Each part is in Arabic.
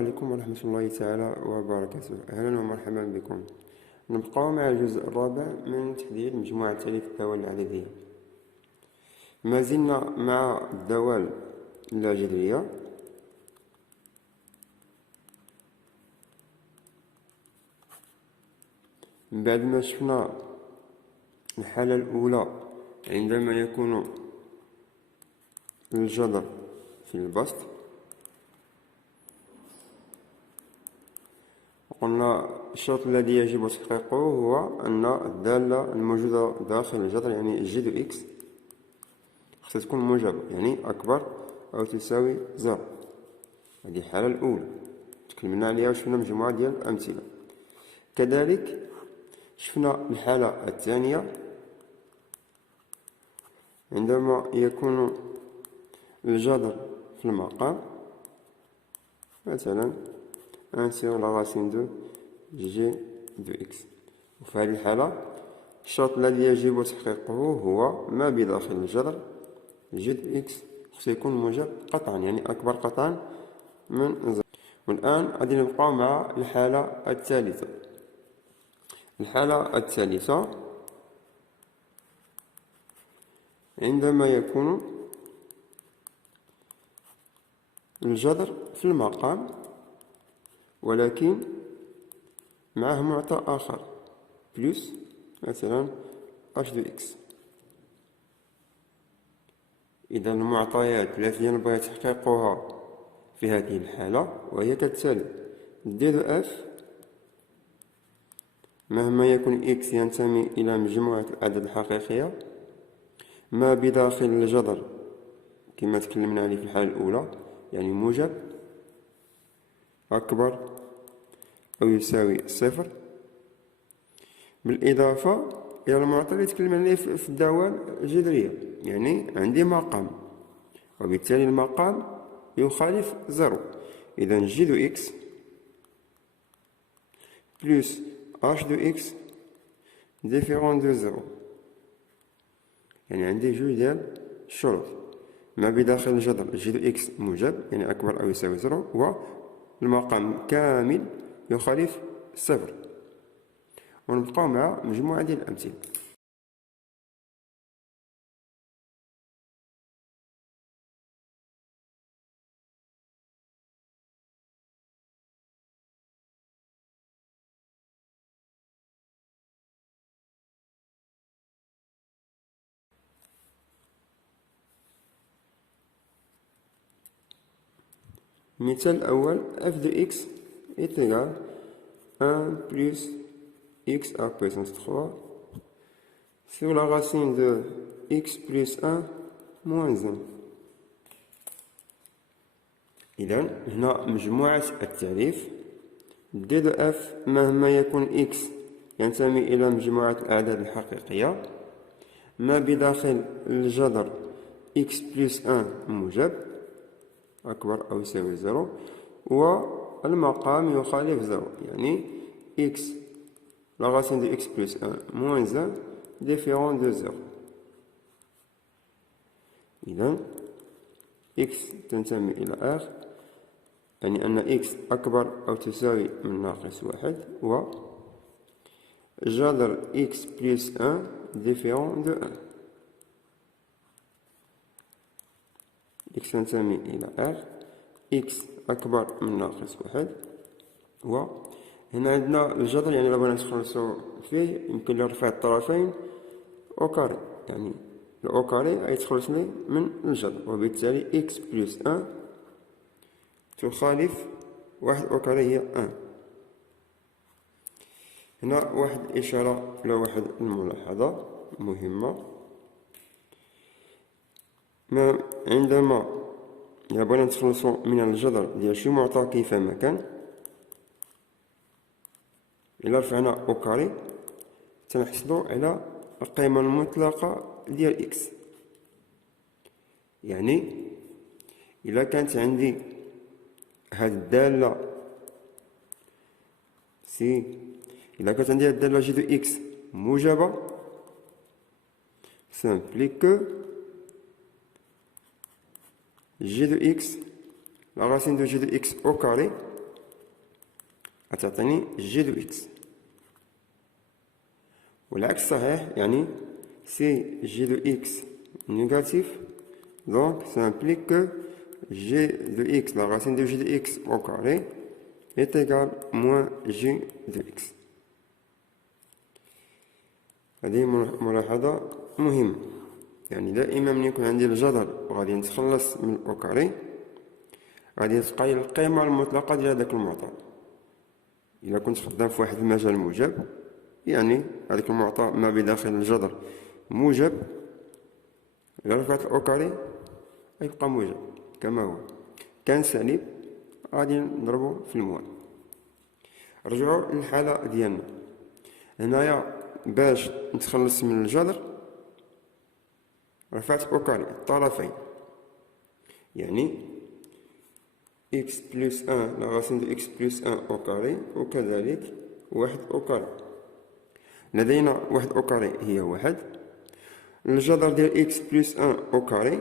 عليكم ورحمة الله تعالى وبركاته. أهلا ومرحبا بكم. نبقى مع الجزء الرابع من تحديد مجموعة تاليف الدوال العددية. ما زلنا مع الدوال اللاجذرية. بعد ما شفنا الحالة الأولى عندما يكون الجذر في البسط، قلنا الشرط الذي يجب تحقيقه هو أن الدالة الموجودة داخل الجذر يعني ج دو إكس خصها تكون موجبة، يعني أكبر أو تساوي زيرو. هذه الحالة الأولى تكلمنا عليها وشفنا مجموعة ديال الأمثلة. كذلك شفنا الحالة الثانية عندما يكون الجذر في المقام، مثلا 1 sur la racine de g de x. وفي هذه الحالة الشرط الذي يجب تحقيقه هو ما بداخل الجذر ج د x سيكون موجب قطعا، يعني أكبر قطعا من زيرو. والآن غادي نبقاو مع الحالة الثالثة. الحالة الثالثة عندما يكون الجذر في المقام ولكن معه معطى آخر بلس مثلا h دو x. إذا المعطيات التي ينبغي تحقيقها في هذه الحالة وهي كالتالي: دي دو f مهما يكون x ينتمي إلى مجموعة الأعداد الحقيقية ما بداخل الجذر كما تكلمنا عليه في الحالة الأولى، يعني موجب أكبر أو يساوي صفر، بالإضافة إلى المعطى اللي تكلمنا عليه في الدوال الجذرية، يعني عندي مقام وبالتالي المقام يخالف زيرو. إذا ج دو إكس بلس h دو إكس ديفيرون دو زيرو، يعني عندي جوج ديال الشروط: ما بداخل الجذر ج دو إكس موجب يعني أكبر أو يساوي زيرو، والمقام كامل يخالف صفر. ونبقاو مع مجموعة ديال الأمثلة. المثال الأول: f de x est égal 1 plus x à puissance 3 sur la racine de x plus 1 moins 1. إذا هنا مجموعة التعريف d de f مهما يكون x ينتمي إلى مجموعة الأعداد الحقيقية ما بداخل الجذر x plus 1 موجب أكبر أو يساوي زيرو، والمقام يخالف زيرو، يعني x la racine de x plus 1 moins 1 différent de 0. إذا x تنتمي إلى r، يعني أن x أكبر أو تساوي من ناقص واحد، و جذر x plus 1 différent de 1. x تنتمي إلى r، x أكبر من ناقص واحد، و هنا عندنا الجذر، يعني لو بغينا نتخلصو فيه يمكن لرفع الطرفين أو كاري، يعني الأو كاري غيتخلص لي من الجذر، وبالتالي x بلس 1 تخالف واحد أو كاري هي 1. هنا واحد الإشارة ولا واحد الملاحظة مهمة: عندما بغينا نتخلصو من الجذر ديال شي معطى كيفما كان، إلا رفعنا أو كاري تنحصلو على القيمة المطلقة ديال إكس. يعني إلا كانت عندي هاد الدالة سي، إلا كانت عندي هاد الدالة جي دو إكس موجبة، سامبلي كو g de x, la racine de g de x au carré غتعطيني جي دو إكس، والعكس صحيح، يعني سي جي دو إكس négatif, donc ça implique que g de x, la racine de g de x au carré, est égale moins g de x. هذه ملاحظة مهمة، يعني دائما ملي يكون عندي الجذر وغادي نتخلص من الأو كاري غادي تبقى لي القيمة المطلقة ديال هذاك المعطى. إلا كنت خدام في واحد المجال موجب، يعني هذاك المعطى ما بداخل الجذر موجب، إلا رفعت الأو كاري غيبقى موجب كما هو. كان سالب غادي نضربو في الموال. رجعوا للحالة ديالنا هنايا، باش نتخلص من الجذر رفعت أو كاري الطرفين، يعني x بلس 1 لا راسين دو x بلس 1 أو كاري، وكذلك واحد أو كاري. لدينا واحد أو كاري هي واحد، الجذر ديال x بلس 1 أو كاري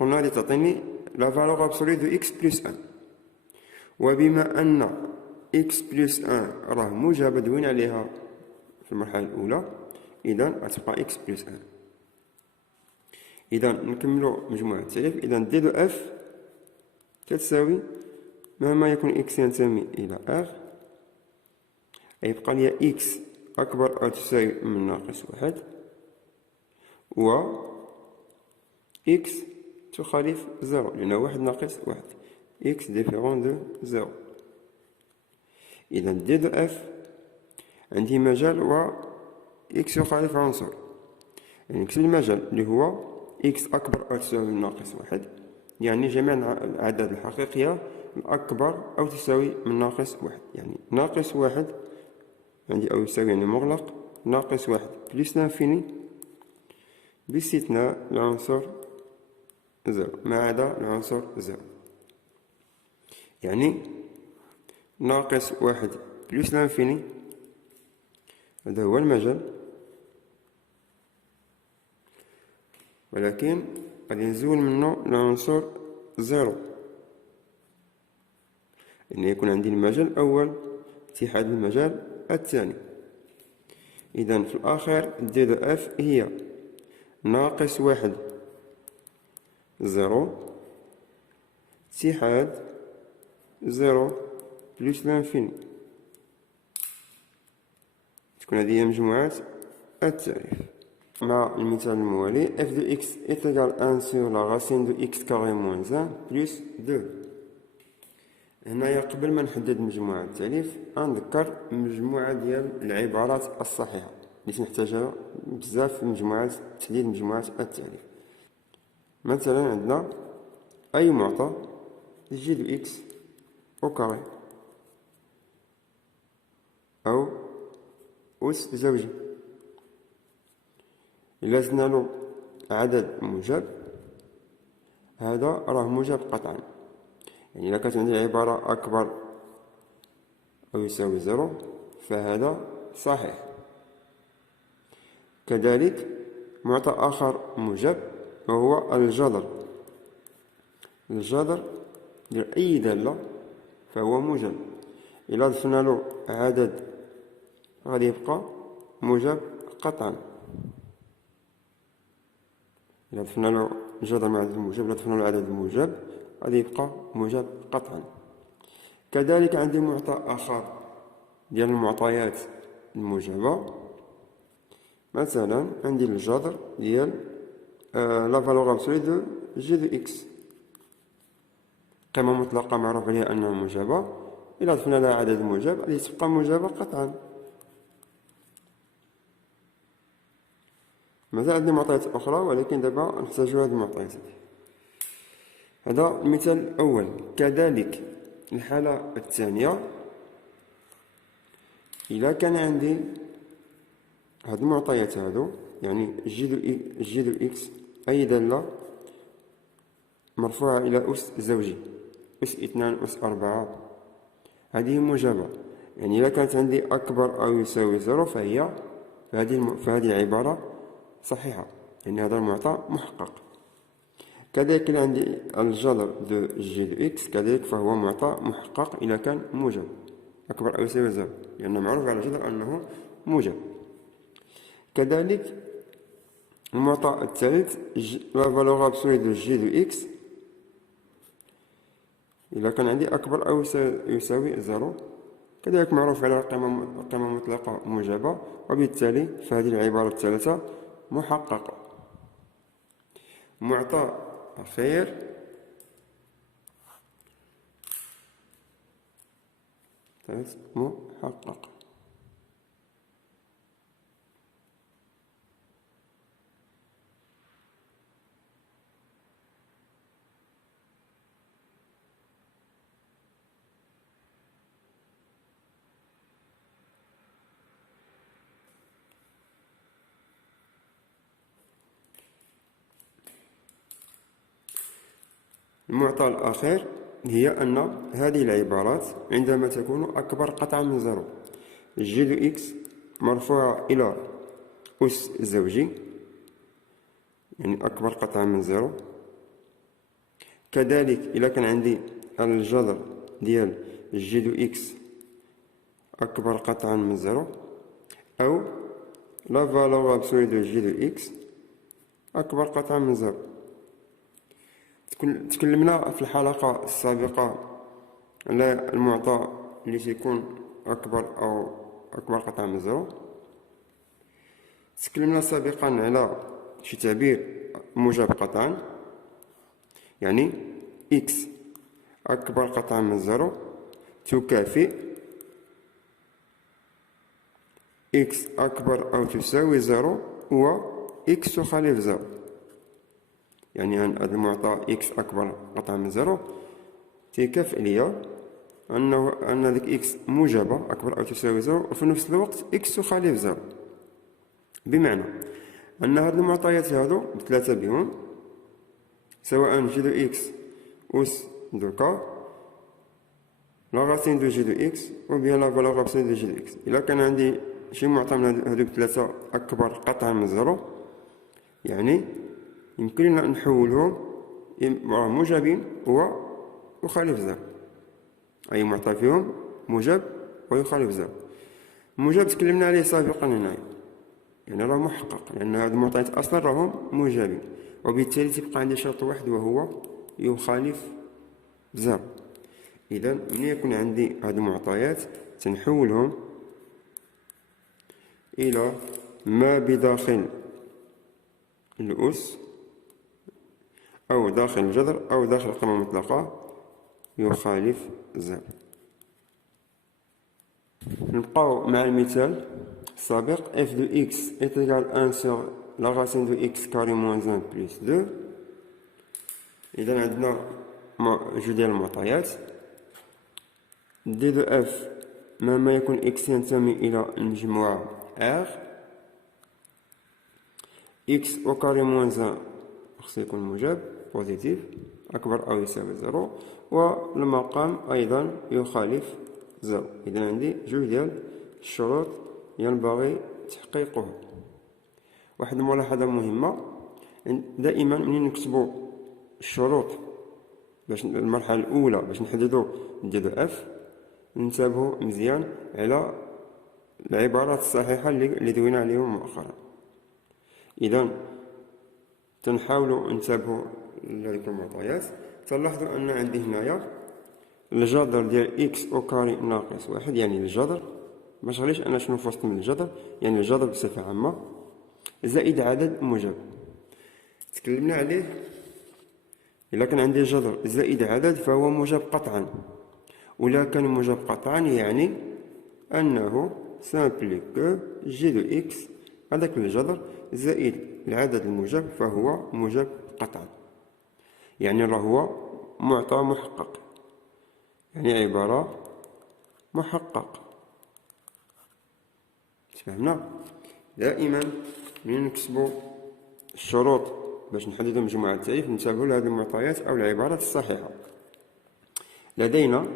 قلنا غادي تعطيني لا فالور ابسولي دو x بلس 1، وبما أن x بلس 1 راه موجبة دوين عليها في المرحلة الأولى، إذا غتبقى x بلس 1. إذا نكملو مجموعة التالف. إذا دي دو اف تتساوي مهما يكون x ينتمي إلى r، يبقى لي x أكبر أو تساوي من ناقص واحد، و x تخالف زيرو، لأن واحد ناقص واحد، x ديفيرون دو زيرو. إذا دي دو اف عندي مجال و x يخالف عنصر، يعني نكتب المجال اللي هو x أكبر أو تساوي من ناقص واحد، يعني جميع الأعداد الحقيقية الأكبر أو تساوي من ناقص واحد، يعني ناقص واحد عندي أو يساوي يعني مغلق، ناقص واحد بلس لانفيني باستثناء العنصر زيرو ما عدا العنصر زيرو، يعني ناقص واحد بلس لانفيني هذا هو المجال، ولكن غادي نزول منه العنصر زيرو، يعني يكون عندي المجال الأول اتحاد المجال الثاني. إذا في الأخير دي دو اف هي ناقص واحد زيرو اتحاد زيرو بلس لانفيني، تكون هذه هي مجموعات التعريف. مع المثال الموالي f de x est égal à 1 sur la racine de x carré moins 1 plus 2. هنايا قبل ما نحدد مجموعة التعريف غنذكر مجموعة ديال العبارات الصحيحة اللي تنحتاجها بزاف في مجموعات تحديد مجموعات التعريف. مثلا عندنا أي معطى جي دو إكس أو كاري أو أس زوجي، إلا زدنا له عدد موجب هذا راه موجب قطعا، يعني إلا كانت عندي عبارة أكبر أو يساوي زيرو فهذا صحيح. كذلك معطى آخر موجب وهو الجذر، الجذر ديال أي دالة فهو موجب، إلا ضفنا له عدد غادي يبقى موجب قطعا، إلا ضفنا له جذر مع عدد موجب، إلا ضفنا له عدد موجب غادي يبقى موجب قطعا. كذلك عندي معطى آخر ديال المعطيات الموجبة، مثلا عندي الجذر ديال لا فالور ابسولي دو جي دو إكس، قيمة مطلقة معروف عليها أنها موجبة، إلا ضفنا لها عدد موجب غادي تبقى موجبة قطعا. مازال عندنا معطيات أخرى ولكن دابا نحتاجو هاد المعطيات. هذا المثال الأول. كذلك الحالة الثانية، إلا كان عندي هاد المعطيات هادو، يعني جي دو إكس أي دالة مرفوعة إلى أس زوجي، أس 2 أس 4، هذه موجبة، يعني إلا كانت عندي أكبر أو يساوي زيرو فهي فهذه العبارة صحيحة، يعني هذا المعطى محقق. كذلك إلا عندي الجذر دو جي دو إكس كذلك فهو معطى محقق إذا كان موجب، أكبر أو يساوي زيرو، لأنه معروف على الجذر أنه موجب. كذلك المعطى الثالث لا فالور أبسولي دو جي دو إكس، إذا كان عندي أكبر أو يساوي زيرو، كذلك معروف على قيمة مطلقة موجبة، وبالتالي فهذه العبارة الثالثة محققة. معطى أخير محقق. المعطى الأخير هي أن هذه العبارات عندما تكون أكبر قطعا من زيرو، جي دو إكس مرفوعة إلى أس زوجي، يعني أكبر قطعا من زيرو. كذلك إذا كان عندي الجذر ديال جي دو إكس أكبر قطعا من زيرو، أو لا فالور أبسولي دو جي دو إكس أكبر قطعا من زيرو. تكلمنا في الحلقة السابقة على المعطى اللي تيكون أكبر أو أكبر قطعا من زيرو. تكلمنا سابقا على شي تعبير موجب قطعا، يعني إكس أكبر قطعا من زيرو تكافئ إكس أكبر أو تساوي زيرو و إكس تخالف زيرو. يعني هذا المعطى إكس أكبر قطعا من زيرو تيكافئ ليا أن ذيك إكس موجبة أكبر أو تساوي زيرو، وفي نفس الوقت إكس تخالف زيرو. بمعنى أن هاد المعطيات هادو بثلاثة بهم، سواء جي دو إكس أس دو كا لا غاسين دو جي دو إكس و بيان لا فالور أبسولي دو جي دو إكس. إلا كان عندي شي معطى من هادو بثلاثة أكبر قطعا من زيرو، يعني يمكننا نحولهم موجبين ويخالف زيرو. أي معطى فيهم موجب ويخالف زيرو. موجب تكلمنا عليه سابقا هنايا، يعني راه محقق، لأن هاد المعطيات أصلا راهم موجبين، وبالتالي تبقى عندي شرط واحد وهو يخالف زيرو. إذا ملي يكون عندي هاد المعطيات تنحولهم إلى ما بداخل الأس أو داخل الجذر أو داخل القيمة المطلقة يخالف زيرو. نبقاو مع المثال السابق. f de x est égal à 1 sur la racine de x carré moins 1 plus 2. إذا عندنا جوج ديال المعطيات. d de f مهما يكون x ينتمي إلى المجموعة R، x au carré moins 1 خصو يكون موجب بوزيتيف أكبر أو يساوي زيرو، والمقام أيضا يخالف زيرو. إذا عندي جوج ديال الشروط ينبغي تحقيقها. واحد الملاحظة مهمة، دائما منين نكتبو الشروط باش المرحلة الأولى باش نحددو دي دو اف، ننتبهو مزيان على العبارات الصحيحة اللي دوينا عليهم مؤخرا. إذا تنحاولوا ننتبهوا لهذيك المعطيات. تلاحظوا أن عندي هنايا الجذر ديال إكس أو كاري ناقص واحد، يعني الجذر ما شغليش أنا شنو في وسط من الجذر، يعني الجذر بصفة عامة زائد عدد موجب. تكلمنا عليه إلا كان عندي جذر زائد عدد فهو موجب قطعا، ولا كان موجب قطعا يعني أنه سامبلي كو جي دو إكس هذاك الجذر زائد العدد الموجب فهو موجب قطعا، يعني راه هو معطى محقق، يعني عبارة محقق. تفهمنا؟ دائما من نكتبو الشروط باش نحددو مجموعة التعريف ننتبهو لهذه المعطيات أو العبارات الصحيحة. لدينا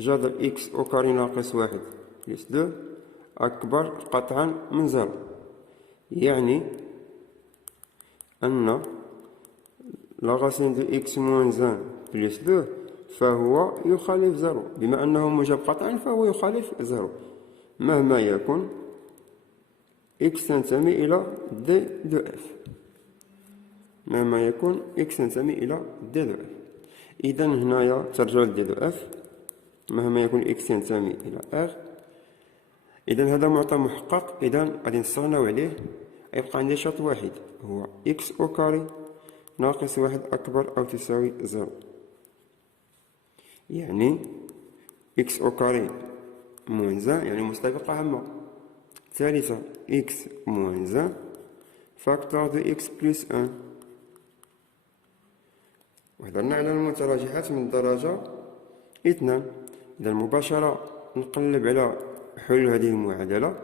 جذر إكس أو كاري ناقص واحد بلس دو أكبر قطعا من زيرو، يعني أن لا racine de x moins 1 plus 2 فهو يخالف زيرو، بما أنه موجب قطعا فهو يخالف زيرو مهما يكن x تنتمي إلى دي دو اف، مهما يكون x تنتمي إلى دي دو اف. إذا هنايا ترجع لدي دو اف مهما يكون x ينتمي إلى r. إذا هذا معطى محقق، إذا غادي نستغناو عليه، يبقى عندي شرط واحد هو x أو كاري ناقص واحد أكبر أو تساوي زيرو. يعني x أو كاري موان زان يعني مستبقة عامة ثالثة x موان زان فاكتور دو x بلس ان. وهضرنا على المتراجحات من الدرجة اثنان. إذا مباشرة نقلب على حلول هذه المعادلة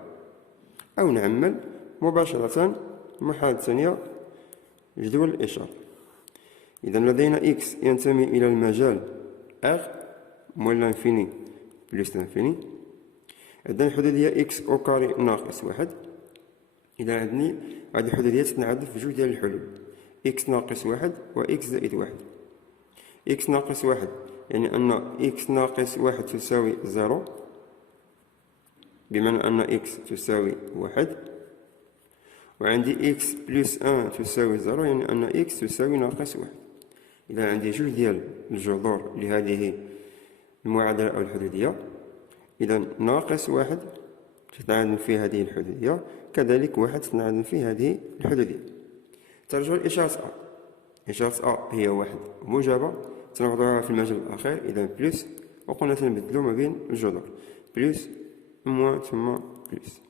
أو نعمل مباشرة المحاولة الثانية جدول الإشارة. إذا لدينا x ينتمي إلى المجال r موان لانفيني بلس لانفيني. إذا الحدودية x أو كاري ناقص واحد. إذا عندي هذه الحدودية تتنعدل في جوج ديال الحلول x ناقص واحد و x زائد واحد. x ناقص واحد يعني أن x ناقص واحد تساوي زيرو، بمعنى أن x تساوي واحد، وعندي x بلس ان تساوي زيرو يعني أن x تساوي ناقص واحد. إذا عندي جوج ديال الجذور لهذه المعادلة أو الحدودية. إذا ناقص واحد تتعادل في هذه الحدودية، كذلك واحد تتعادل في هذه الحدودية. ترجع لإشارة أ. إشارة أ هي واحد موجبة تنوضعها في المجال الأخير، إذا بلس، وقلنا تنبدلو ما بين الجذور بلس موان ثم بلس.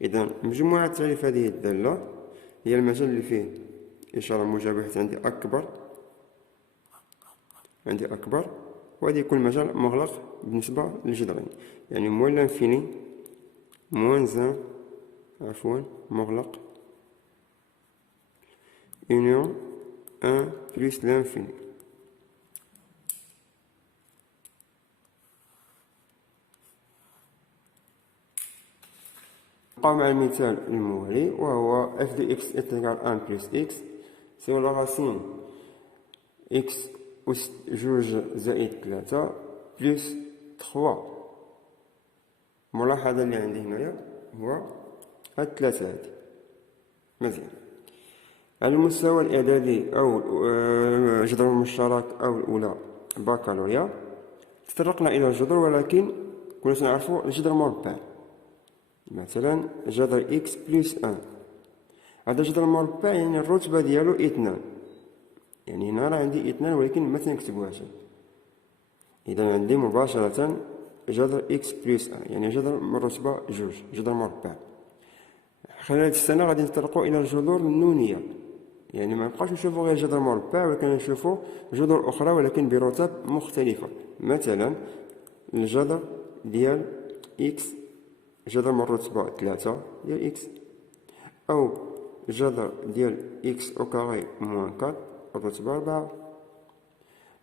إذا مجموعة تعريف هذه الدالة هي المجال اللي فيه إشارة موجبة حيت عندي أكبر، وهذا يكون المجال مغلق بالنسبة للجذرين، يعني موان لانفيني موان زان مغلق union 1 plus l'infini. نبقاو مع المثال الموالي وهو f de x est égal à 1 plus x سوى لا راسين x أس جوج زائد 3 بلس 3. الملاحظة اللي عندي هنايا هو هاد 3 هادي مزيان. على المستوى الإعدادي أو جذر المشترك أو الأولى بكالوريا تطرقنا إلى الجذر، ولكن كنا نعرفو الجذر مربع، مثلا جذر x بلس 1. هذا جذر مربع يعني الرتبة ديالو اثنان، يعني هنا راه عندي اثنان ولكن ما تنكتبوهاش. إذا عندي مباشرة جذر x بلس 1 يعني جذر من الرتبة جوج، جذر مربع. خلال هذه السنة غادي نتطرقوا إلى الجذور النونية، يعني ما نبقاوش نشوفوا غير جذر مربع ولكن نشوفوا جذور أخرى ولكن برتب مختلفة. مثلا الجذر ديال x جذر من الرتبة 3 ديال x، أو جذر ديال x أو كاري موان 4 الرتبة 4.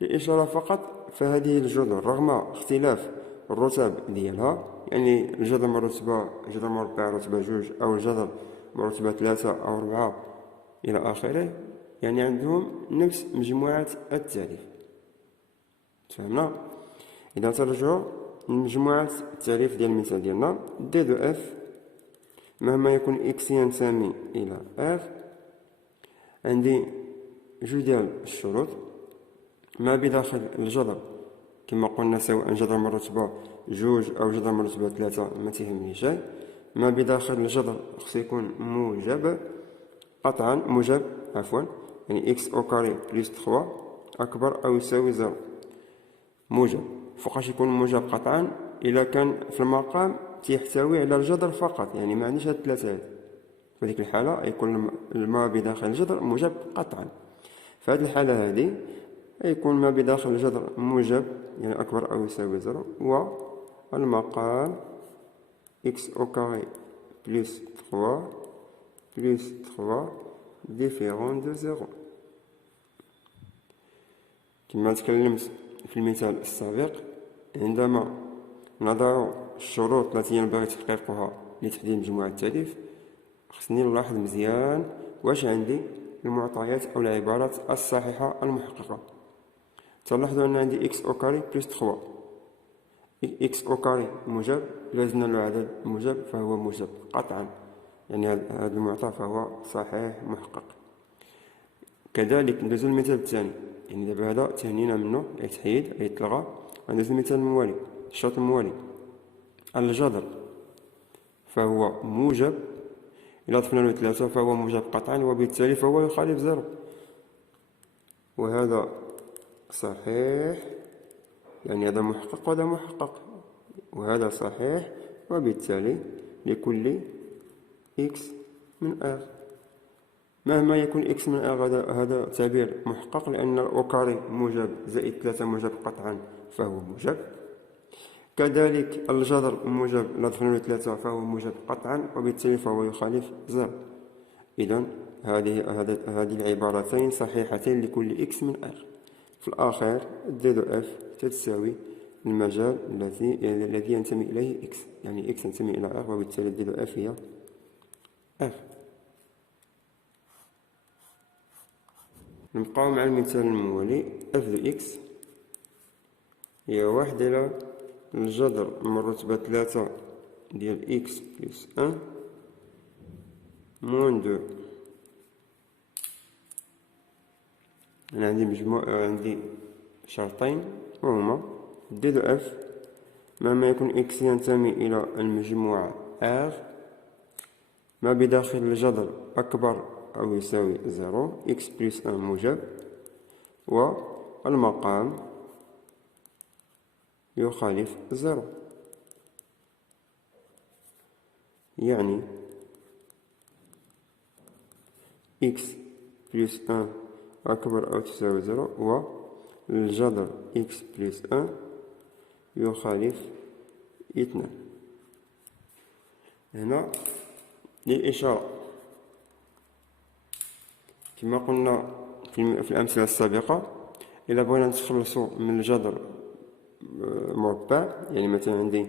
للإشارة فقط فهذه الجذور رغم اختلاف الرتب ديالها، يعني الجذر من الرتبة جذر مربع رتبة جوج أو الجذر من الرتبة 3 أو 4 إلى آخره، يعني عندهم نفس مجموعة التعريف. تفهمنا؟ إذا ترجعوا لمجموعة التعريف ديال المثال ديالنا دي دو اف مهما يكون x ينتمي إلى f. عندي جوج ديال الشروط ما بداخل الجذر كما قلنا، سواء جذر من الرتبة جوج أو جذر من الرتبة 3 ما تهمني شيء. ما بداخل الجذر خصو يكون موجب قطعا، يعني x أو كاري بلس 3 أكبر أو يساوي زيرو. موجب فوقاش يكون موجب قطعا؟ إلا كان في المقام تيحتوي على الجذر فقط، يعني ما عنديش هاد الثلاثة هادي، في هذيك الحالة يكون ما بداخل الجذر موجب قطعا. في هذه الحالة هذه يكون ما بداخل الجذر موجب يعني أكبر أو يساوي زيرو، والمقام x أو كاري بلس 3 بلس 3 ديفيرون دو زيرو. كما تكلمت في المثال السابق، عندما نضع الشروط التي ينبغي تحقيقها لتحديد مجموعة التعريف خصني نلاحظ مزيان واش عندي المعطيات أو العبارات الصحيحة المحققة. تلاحظوا أن عندي إكس أو كاري بلس 3. إكس أو كاري موجب، إلا زدنا له عدد موجب فهو موجب قطعا، يعني هذا المعطى فهو صحيح محقق. كذلك ندوزو المثال الثاني، يعني دابا هذا تهنينا منه يتحيد يتلغى. غندوزو المثال الموالي، الشرط الموالي. الجذر فهو موجب، إلا ضفنا له 3 فهو موجب قطعا، وبالتالي فهو يخالف 0، وهذا صحيح، يعني هذا محقق وهذا محقق، وهذا صحيح، وبالتالي لكل إكس من آر. مهما يكون إكس من آر هذا تعبير محقق، لأن أو كاري موجب زائد 3 موجب قطعا فهو موجب. كذلك الجذر موجب، إلا ضفنا له 3 فهو موجب قطعا، وبالتالي فهو يخالف 0. إذن هذه العبارتين صحيحتين لكل إكس من آر. في الآخر زد اف تساوي المجال الذي ينتمي إليه إكس، يعني إكس ينتمي إلى آر، وبالتالي زد اف هي آر. نبقاو مع المثال الموالي. اف دو إكس هي 1 إلى الجذر من رتبة 3 ديال إكس بلس 1 موان 2. أنا عندي شرطين، وهما دي دو اف مهما يكون إكس ينتمي إلى المجموعة R ما بداخل الجذر أكبر أو يساوي 0، إكس بلس 1 موجب، والمقام يخالف 0. يعني إكس بلس 1 أكبر أو تساوي 0، والجذر إكس بلس 1 يخالف 2. هنا للإشارة كما قلنا في الأمثلة السابقة، إلا بغينا نتخلصوا من الجذر مربع، يعني مثلا عندي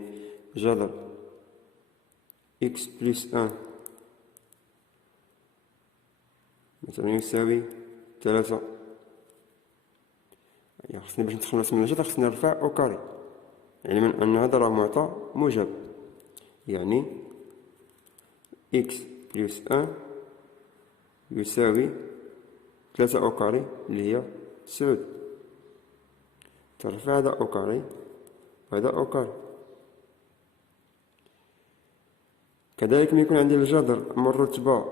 جذر إكس بلس 1 مثلا يساوي 3، يعني خصني باش نتخلص من الجذر خصني نرفع أو كاري، يعني من أن هذا راه معطى موجب، يعني إكس بلس 1 يساوي 3 أو كاري اللي هي 9. ترفع هذا أو كاري وهذا أو كاري. كذلك ما يكون عندي الجذر من رتبة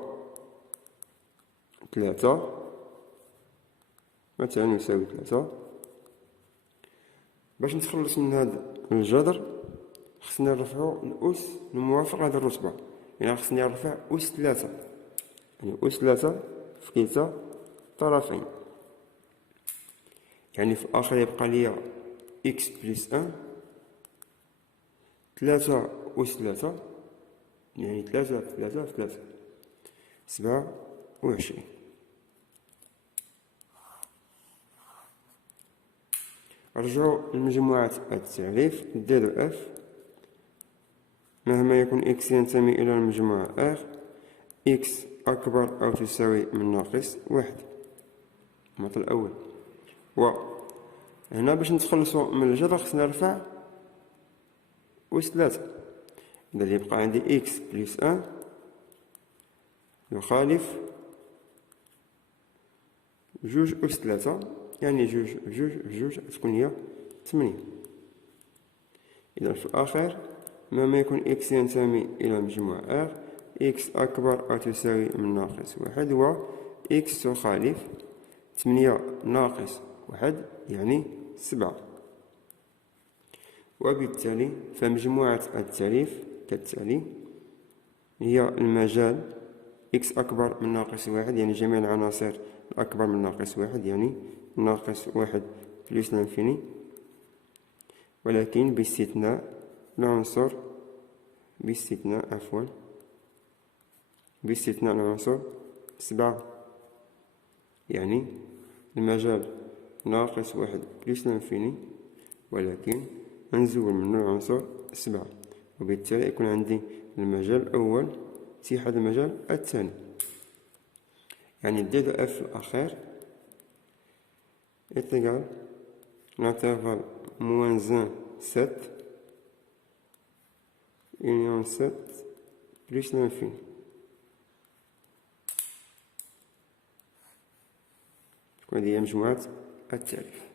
3 مثلا يساوي 3، باش نتخلص من هذا الجذر خصني نرفعو الأس الموافق لهذه الرتبة، يعني خصني نرفع أس 3، يعني أس 3 في كلتا الطرفين، يعني في الآخر يبقى لي إكس بلس 1 3 أس 3، يعني 3 في 3 في 3 27. رجعوا لمجموعة التعريف. دي دو اف مهما يكون إكس ينتمي إلى المجموعة R، إكس أكبر أو تساوي من ناقص 1، المثل الأول. وهنا باش نتخلصوا من الجذر خصنا نرفع أس 3، إذا يبقى عندي إكس بلس 1 يخالف 2 أس 3، يعني 2 تكون هي 8. إذا في الآخر مهما يكون إكس ينتمي إلى مجموعة R، إكس أكبر أو تساوي من ناقص 1، و إكس تخالف 8 ناقص 1 يعني 7. وبالتالي فمجموعة التعريف كالتالي: هي المجال إكس أكبر من ناقص 1، يعني جميع العناصر الأكبر من ناقص 1، يعني ناقص 1 بلس لانفيني، ولكن باستثناء العنصر باستثناء العنصر 7، يعني المجال ناقص 1 بلس لانفيني، ولكن نزول منه العنصر 7، وبالتالي يكون عندي المجال الأول اتحاد المجال الثاني. يعني دي دو اف الأخير يتقال l'intervalle -1, 7, union 7 plus l'infini. تكون هذه هي مجموعة التالف.